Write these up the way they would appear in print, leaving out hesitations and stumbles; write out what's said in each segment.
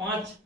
5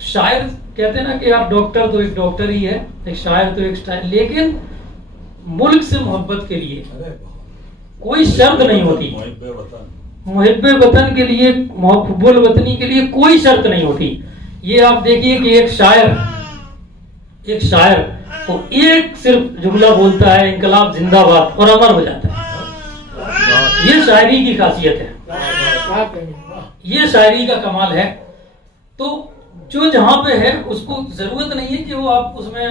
شاعر کہتے ہیں نا کہ آپ ڈاکٹر تو ایک ڈاکٹر ہی ہے، ایک شاعر تو ایک شاعر، لیکن ملک سے محبت کے لیے کوئی شرط نہیں ہوتی، محب وطن کے لیے، محب الوطنی کے لیے کوئی شرط نہیں ہوتی. یہ آپ دیکھیے کہ ایک شاعر وہ ایک صرف جملہ بولتا ہے، انقلاب زندہ باد، اور امر ہو جاتا ہے. یہ شاعری کی خاصیت ہے، یہ شاعری کا کمال ہے. تو جو جہاں پہ ہے اس کو ضرورت نہیں ہے کہ وہ آپ اس میں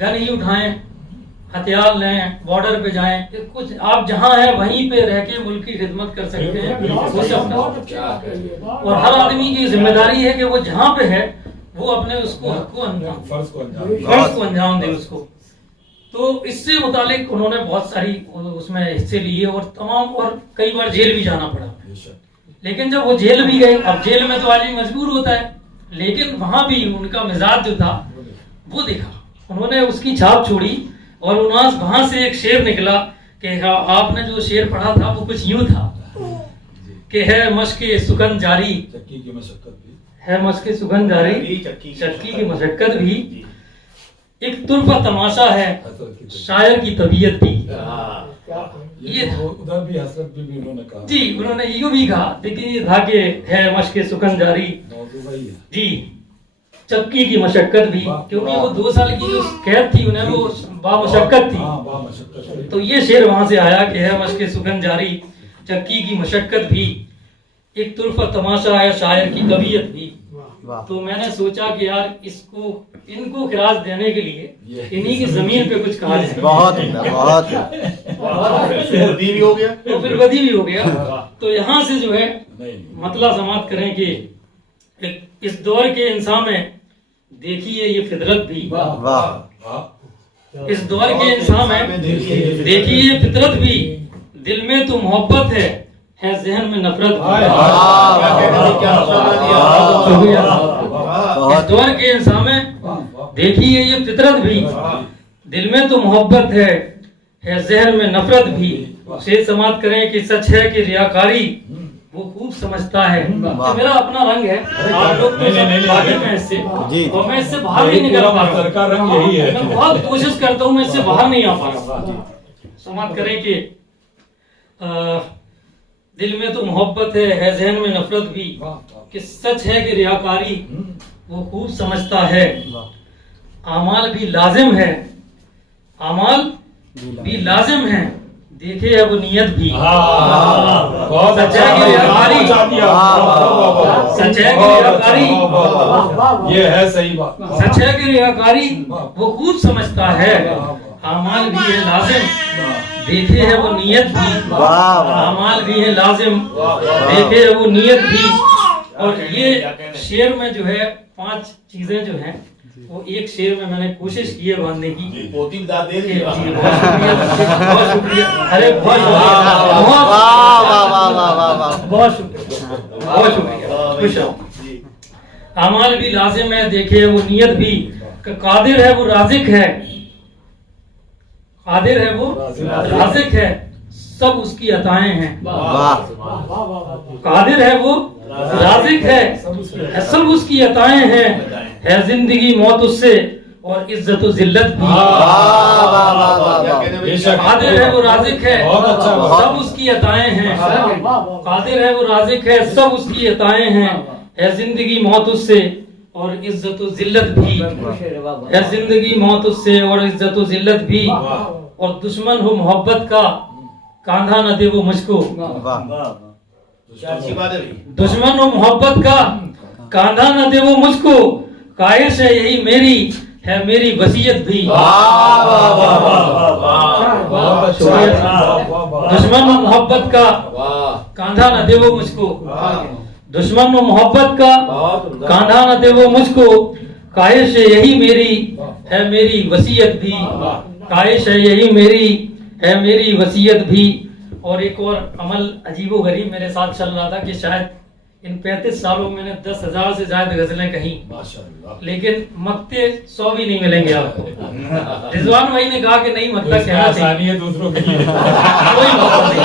گن ہی اٹھائیں، ہتھیار لیں، بارڈر پہ جائیں. کچھ آپ جہاں ہیں وہیں پہ رہ کے ملک کی خدمت کر سکتے ہیں. اور ہر آدمی کی ذمہ داری ہے کہ وہ جہاں پہ ہے وہ اپنے اس کو فرض کو انجام دے اس کو. تو اس سے متعلق انہوں نے بہت ساری اس میں حصے لیے، اور تمام، اور کئی بار جیل بھی جانا پڑا. لیکن جب وہ جیل بھی گئے، اب جیل میں تو آدمی مجبور ہوتا ہے، لیکن وہاں بھی ان کا مزاج جو تھا وہ دیکھا، انہوں نے اس کی چھاپ چھوڑی. اور وہاں سے ایک شعر نکلا کہ آپ نے جو شعر پڑھا تھا وہ کچھ یوں تھا کہ ہے مشق سکن جاری، ہے مشق سکن جاری، چکی کی مشقت بھی، ایک طرفہ تماشا ہے شاعر کی طبیعت بھی. یہ ادھر بھی حسرت بھی انہوں نے کہا، جی انہوں نے یوں بھی کہا، لیکن یہ تھا کہ ہے مشق سکن جاری، جی چکی کی مشقت بھی، کیونکہ وہ 2 سال کی جو قید تھی انہیں وہ بامشقت تھی. تو یہ شعر وہاں سے آیا کہ ہے مشق سکن جاری، چکی کی مشقت بھی، ایک طرفہ تماشا ہے شاعر کی طبیعت بھی. تو میں نے سوچا کہ یار ان کو خراج دینے کے لیے انہی کی زمین پہ کچھ کہا جائے. بہت ودی بھی ہو گیا، تو پھر ودی بھی ہو گیا. تو یہاں سے جو ہے مطلع سماعت کریں کہ اس دور کے انسان میں دیکھیے یہ فطرت بھی، اس دور کے انسان میں دیکھیے یہ فطرت بھی، دل میں تو محبت ہے ذہن میں نفرت بھی. اس دور کے انسان میں دیکھیے یہ فطرت بھی، دل میں تو محبت ہے ذہن میں نفرت بھی. شعر سماعت کریں کہ سچ ہے کہ ریاکاری وہ خوب سمجھتا ہے. میرا اپنا رنگ ہے، آپ لوگ تو واقف ہیں اس سے، اور میں اس سے باہر نہیں نکل پا رہا ہوں. میں بہت کوشش کرتا ہوں، میں اس سے باہر نہیں آ پا رہا. سماعت کریں کہ دل میں تو محبت ہے ذہن میں نفرت بھی، کہ سچ ہے کہ ریاکاری وہ خوب سمجھتا ہے. اعمال بھی لازم ہے، اعمال بھی لازم ہے، دیکھے ہے وہ نیت بھی. سچ ہے کہ ریاکاری، سچ ہے کہ ریاکاری، یہ ہے صحیح بات، سچ ہے کہ ریاکاری وہ خوب سمجھتا ہے. اعمال بھی ہے لازم، دیکھے ہے وہ نیت بھی. اعمال بھی ہے لازم، دیکھے ہے وہ نیت بھی. اور یہ شعر میں جو ہے 5 چیزیں جو ہیں وہ ایک شعر میں نے کوشش کی ہے باندھنے کی. بہت شکریہ، ارے بہت شکریہ. اعمال بھی لازم ہے، دیکھے وہ نیت بھی، قادر ہے وہ رازق ہے، قادر ہے وہ رازق ہے، سب اس کی عطائیں ہیں. قادر ہے وہ رازق ہے، سب اس کی عطائیں ہیں، ہے زندگی موت اس سے اور عزت و ذلت بھی. قادر ہے وہ رازق ہے، سب اس کی عطائیں ہیں. قادر ہے وہ رازق ہے، سب اس کی عطائیں ہیں، ہے زندگی موت اس سے اور عزت و ذلت بھی. ہے زندگی موت اس سے اور عزت و ذلت بھی. اور دشمن ہو محبت کا کاندھا نہ دے وہ مجھ کو. دشمن ہو محبت کا کاندھا نہ دے وہ مجھ کو، خواہش ہے یہی میری، ہے میری وصیت بھی. دشمن ہو محبت کا کاندھا نہ دے وہ مجھ کو، دشمن ہو محبت کا کاندھا نہ دے وہ مجھ کو، خواہش ہے یہی میری، ہے میری وصیت بھی. خواہش ہے یہی میری، ہے میری وصیت بھی. اور ایک اور عمل عجیب و غریب میرے ساتھ چل رہا تھا کہ شاید ان 35 سالوں میں نے 10,000 سے زائد غزلیں کہیں، لیکن مقتے 100 بھی نہیں ملیں گے آپ کو. رضوان بھائی نے کہا کہ نہیں مقتا کہنا چاہیے دوسروں کے لیے، کوئی مقصد نہیں.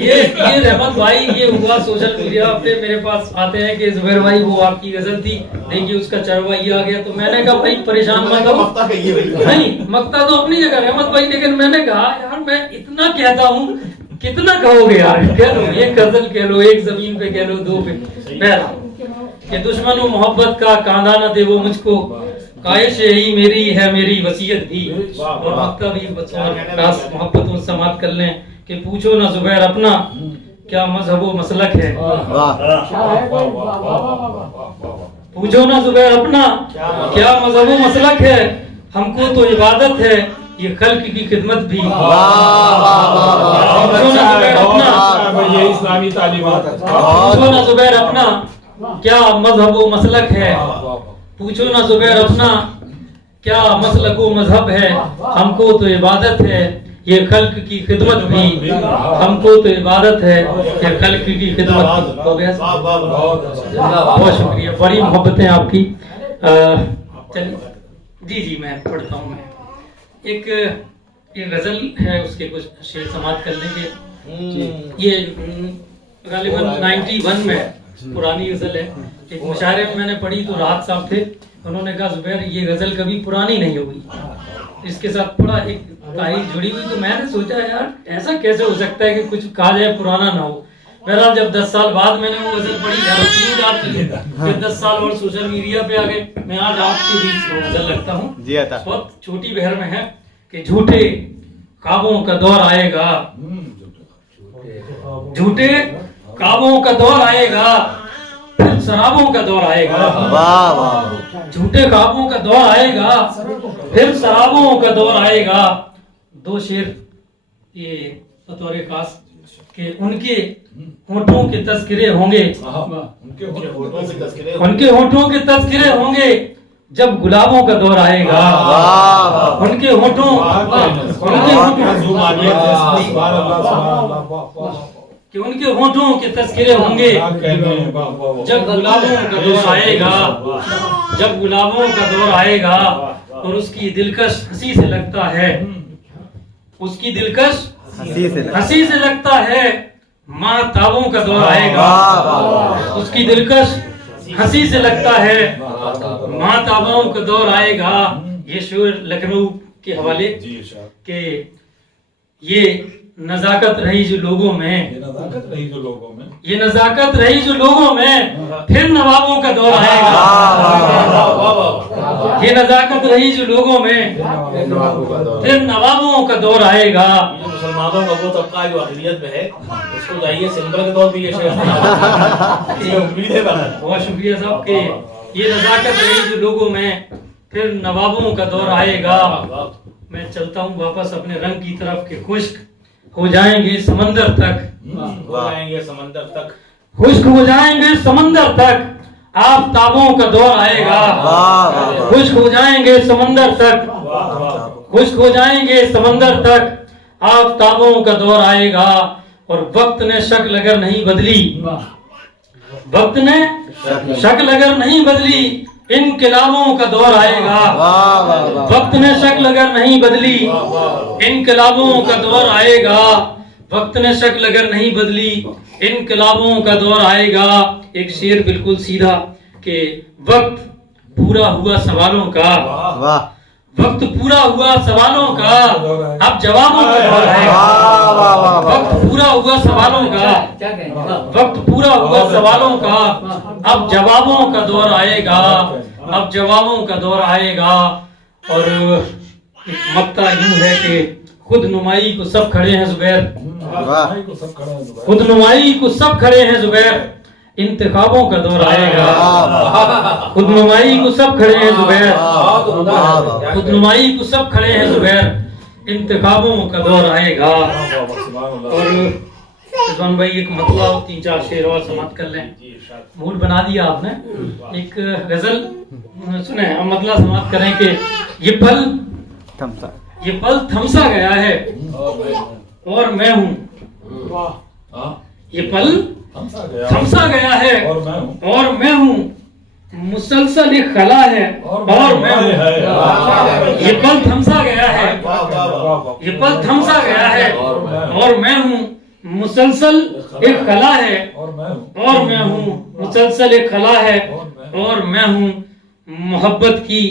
یہ رحمت بھائی یہ ہوا سوشل میڈیا پہ میرے پاس آتے ہیں کہ زبیر بھائی وہ آپ کی غزل تھی دیکھیے اس کا چڑھوا یہ آ گیا. تو میں نے کہا بھائی پریشان مت ہو, نہیں مقتا تو اپنی جگہ رحمت بھائی, لیکن میں نے کہا یار میں اتنا کہتا ہوں کتنا کہو گے یار, کہہ لو ایک غزل کہہ لو, ایک زمین پہ کہہ لو, دو پہ. پہلا کہ دشمن و محبت کا کاندھا نہ دے وہ مجھ کو, خواہش یہی میری ہے میری وصیت بھی. اور مقتا بھی خاص محبت و سماعت کر لیں کہ پوچھو نہ زبیر اپنا کیا مذہب و مسلک ہے. پوچھو نہ زبیر اپنا کیا مذہب و مسلک ہے, ہم کو تو عبادت ہے یہ خلق کی خدمت بھی. پوچھو نہ زبیر اپنا, یہ اسلامی تعلیمات ہے. پوچھو نہ زبیر اپنا کیا مذہب و مسلک ہے, پوچھو نہ زبیر اپنا کیا مسلک و مذہب ہے, ہم کو تو عبادت ہے یہ خلق کی خدمت بھی. ہم کو تو عبادت ہے یہ خلق کی خدمت بھی. ہو گیا, بہت شکریہ, بڑی محبتیں آپ کی. جی میں پڑھتا ہوں. میں ایک غزل ہے, اس کے کچھ شعر سماعت کر لیں گے. یہ غالباً 91 میں پرانی غزل ہے. ایک مشاعرے میں نے پڑھی تو راحت صاحب تھے, انہوں نے کہا زبیر یہ غزل کبھی پرانی نہیں ہوگی. اس کے ساتھ تھوڑا ایک تاریخ جڑی ہوئی, تو میں نے سوچا یار ایسا کیسے ہو سکتا ہے کہ کچھ کہا جائے پرانا نہ ہو. بہرحال جب 10 سال بعد میں نے وہ غزل پڑھی پھر 10 سال اور سوشل میڈیا پہ آ گئے. میں آج آپ کے بیچ وہ غزل لگتا ہوں, بہت چھوٹی بہر میں ہے کہ جھوٹے خوابوں کا دور آئے گا, جھوٹے خوابوں کا دور آئے گا, پھر شرابوں کا دور آئے گا. جھوٹے خوابوں کا دور آئے گا, پھر شرابوں کا دور آئے گا. دو شعر یہ بطور خاص کہ ان کے ہونٹوں کے تذکرے ہوں گے, ان کے ہونٹوں کے تذکرے ہوں گے جب گلابوں کا دور آئے گا. ان کے ہونٹوں کہ ان کے ہونٹوں کے تذکرے ہوں گے جب گلابوں کا دور آئے گا, جب گلابوں کا دور آئے گا. اور اس کی دلکش ہنسی سے لگتا ہے, اس کی دلکش ہنسی سے لگتا ہے ماں تابوں کا دور آئے گا. اس کی دلکش ہنسی سے لگتا ہے ماں تابوں کا دور آئے گا. یہ شعر لکھنؤ کے حوالے کہ یہ نزاکت رہی جو لوگوں میں, یہ نزاکت رہی جو لوگوں میں پھر نوابوں کا دور آئے گا. یہ نزاکت رہی جو لوگوں میں پھر نوابوں کا دور آئے گا. مسلمانوں کا وہ طبقہ جو اقلیت میں ہے اس کو چاہیے سمبل کے طور پہ یہ شعر. بہت شکریہ صاحب کہ یہ نزاکت رہی جو لوگوں میں پھر نوابوں کا دور آئے گا. میں چلتا ہوں واپس اپنے رنگ کی طرف کہ خشک ہو جائیں گے سمندر تک, خشک ہو جائیں گے سمندر تک, آفتابوں کا دور آئے گا. خشک ہو جائیں گے سمندر تک, خشک ہو جائیں گے سمندر تک, آفتابوں کا دور آئے گا. اور وقت نے شکل اگر نہیں بدلی, وقت نے شکل اگر نہیں بدلی, انقلابوں کا دور آئے گا. وقت نے شکل اگر نہیں بدلی, انقلابوں کا دور آئے گا. وقت نے شکل اگر نہیں بدلی, انقلابوں کا دور آئے گا. ایک شعر بالکل سیدھا کہ وقت پورا ہوا سوالوں کا, وقت پورا ہوا سوالوں کا, اب جوابوں کا دور آئے گا. وقت پورا ہوا سوالوں کا, وقت پورا ہوا سوالوں کا, اب جوابوں کا دور آئے گا. اب جوابوں کا دور آئے گا. اور مقطع یوں ہے کہ خود نمائی کو سب کھڑے ہیں زبیر, خود نمائی کو سب کھڑے ہیں زبیر, انتخابوں کا دور آئے گا. خود نمائی کو سب کھڑے ہیں زبیر, خود نمائی کو سب کھڑے ہیں زبیر, انتخابوں کا دور آئے گا. اور رضوان بھائی ایک مطلب 3-4 شعر اور سماعت کر لیں. موڈ بنا دیا آپ نے. ایک غزل سنیں, ہم مطلب سماعت کریں کہ یہ پل تھمسا گیا ہے اور میں ہوں. یہ پل تھمسا گیا ہے اور میں ہوں, مسلسل ایک خلا ہے اور میں ہوں. یہ پل تھمسا گیا ہے, یہ پل تھمسا گیا ہے اور میں ہوں, مسلسل ایک خلا ہے اور میں ہوں مسلسل ایک خلا ہے اور میں ہوں محبت کی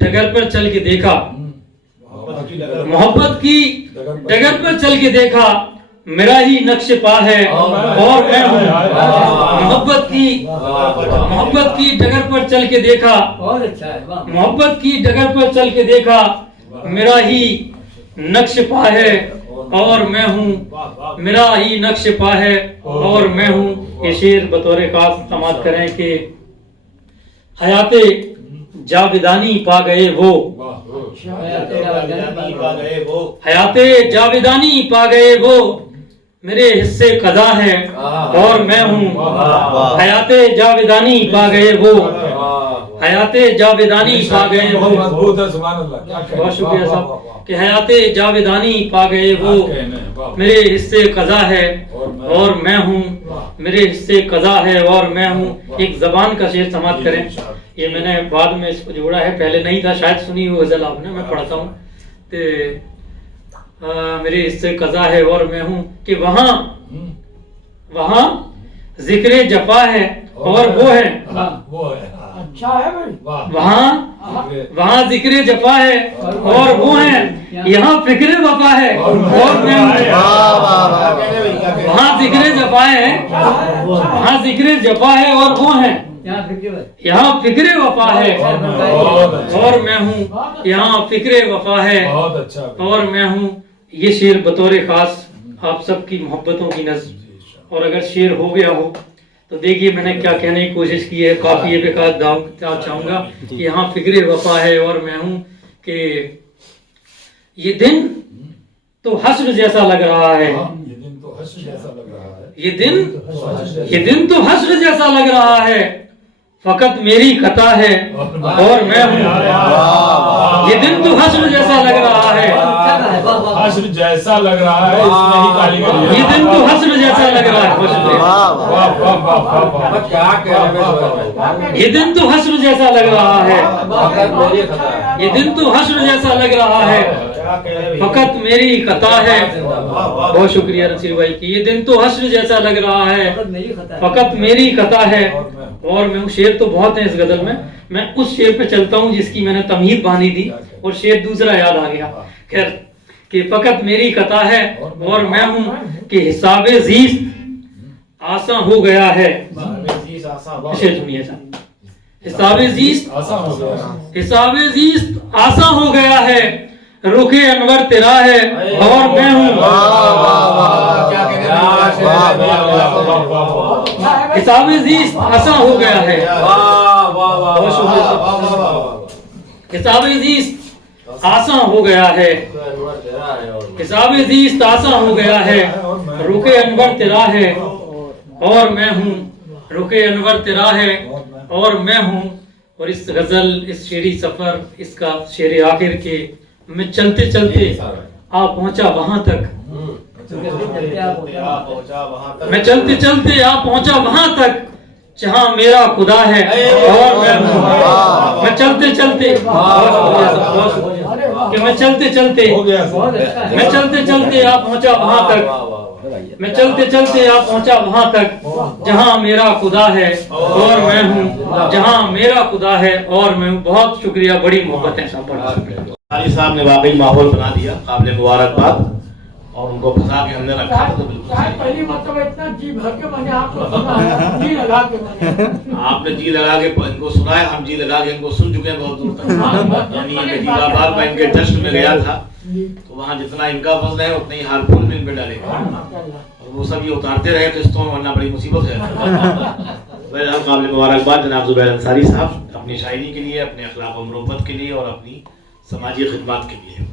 ڈگر پر چل کے دیکھا محبت کی ڈگر پر چل کے دیکھا میرا ہی نقش پا ہے اور میں ہوں محبت کی ڈگر پر چل کے دیکھا محبت کی ڈگر پر چل کے دیکھا میرا ہی نقش پا ہے اور میں ہوں میرا ہی نقش پا ہے اور میں ہوں. یہ شعر بطور خاص سماعت کریں کہ حیات جاویدانی پا گئے وہ حیات جاویدانی پا گئے وہ میرے حصے قضا ہے اور میں ہوں حیات جاویدانی پا گئے وہ حیات جاویدانی پا گئے وہ. بہت شکریہ صاحب کہ حیات جاویدانی پا گئے وہ میرے حصے قضا ہے اور میں ہوں میرے حصے قضا ہے اور میں ہوں. ایک زبان کا شعر سماعت کریں. یہ میں نے بعد میں اس کو جوڑا ہے پہلے نہیں تھا شاید سنی ہوئی غزل آپ نے میں پڑھتا ہوں کہ میرے حصے قضا ہے اور میں ہوں کہ وہاں ذکر جفا ہے اور وہ ہے وہاں ذکر جفا ہے اور وہ ہیں یہاں فکر وفا ہے اور میں وہاں ذکر جفا ہے وہاں ذکر جفا ہے اور وہ ہیں یہاں فکر وفا ہے اور میں ہوں یہاں فکر وفا ہے اور میں ہوں. یہ شعر بطور خاص آپ سب کی محبتوں کی نظم اور اگر شعر ہو گیا ہو تو دیکھیے میں نے کیا کہنے کی کوشش کی ہے. قافیے پہ چاہوں گا کہ یہاں فکر وفا ہے اور میں ہوں کہ یہ دن تو حشر جیسا لگ رہا ہے یہ دن تو حشر جیسا لگ رہا ہے فقط میری خطا ہے اور میں ہوں. یہ دن تو حشر جیسا لگ رہا ہے حشر جیسا لگ رہا ہے یہ دن تو حشر جیسا لگ رہا ہے یہ دن تو حشر جیسا لگ رہا ہے یہ دن تو حشر جیسا لگ رہا ہے فقط میری خطا ہے. بہت شکریہ نصیر بھائی کی. یہ دن تو حشر جیسا لگ رہا ہے فقط میری خطا ہے اور میں ہوں. شعر تو بہت ہیں اس غزل میں اس شعر پہ چلتا ہوں جس کی میں نے تمہید باندھی تھی اور شعر دوسرا یاد آ گیا. خیر کہ فقط میری خطا ہے اور میں ہوں کہ حساب زیست آسان ہو گیا ہے. حساب زیست آسان ہو گیا ہے رخ انور تیرا ہے اور میں ہوں حساب زیست آسان ہو گیا ہے حساب زیست آسان ہو گیا ہے حساب زیست آسان ہو گیا ہے رخ انور تیرا ہے اور میں ہوں رخ انور تیرا ہے اور میں ہوں. اور اس غزل اس شعری سفر اس کا شعر آخر کے میں چلتے چلتے آ پہنچا وہاں تک میں چلتے چلتے آ پہنچا وہاں تک جہاں میرا خدا ہے اور میں ہوں. میں چلتے چلتے کہ میں چلتے چلتے آ پہنچا وہاں تک میں چلتے چلتے آ پہنچا وہاں تک جہاں میرا خدا ہے اور میں ہوں جہاں میرا خدا ہے اور میں ہوں. بہت شکریہ. بڑی محبت ہے صاحب نے واقعی ماحول بنا دیا قابل مبارکباد اور ان کو پھنسا کے ہم نے رکھا تھا تو بالکل پہلی مرتبہ اتنا جی بھر کے میں نے آپ کو سنا ہے جی لگا کے آپ نے جی لگا کے ان کو سنا ہے. ہم جی لگا کے ان کو سن چکے ہیں بہت دور تک. یعنی نجیب آباد میں ان کے جشن میں گیا تھا تو وہاں جتنا ان کا فضل ہے اتنا ہی ہارپون بھی ان پہ ڈالے گا اور وہ سب یہ اتارتے رہے قسطوں ورنہ بڑی مصیبت ہے. قابل مبارکباد جناب زبیر انصاری صاحب اپنی شاعری کے لیے اپنے اخلاق و مروت کے لیے اور اپنی سماجی خدمات کے لیے.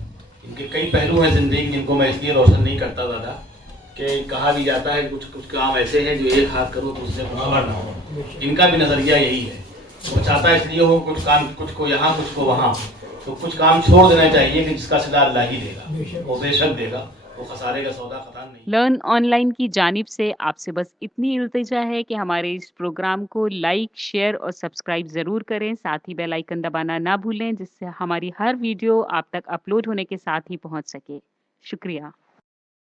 ان کے کئی پہلو ہیں زندگی جن کو میں اس لیے روشن نہیں کرتا زیادہ کہ کہا بھی جاتا ہے کچھ کام ایسے ہیں جو ایک ہاتھ کرو تو اس سے خبر نہ ہو. ان کا بھی نظریہ یہی ہے. وہ چاہتا ہے اس لیے ہو کچھ کام کچھ کو یہاں کچھ کو وہاں تو کچھ کام چھوڑ دینا چاہیے کہ جس کا صدا اللہ ہی دے گا وہ بے شک دے گا. وہ خسارے کا سودا خطا نہیں. لرن آن لائن کی جانب سے آپ سے بس اتنی التجا ہے کہ ہمارے اس پروگرام کو لائک شیئر اور سبسکرائب ضرور کریں. ساتھ ہی بیل آئیکن دبانا نہ بھولیں جس سے ہماری ہر ویڈیو آپ تک اپلوڈ ہونے کے ساتھ ہی پہنچ سکے. شکریہ.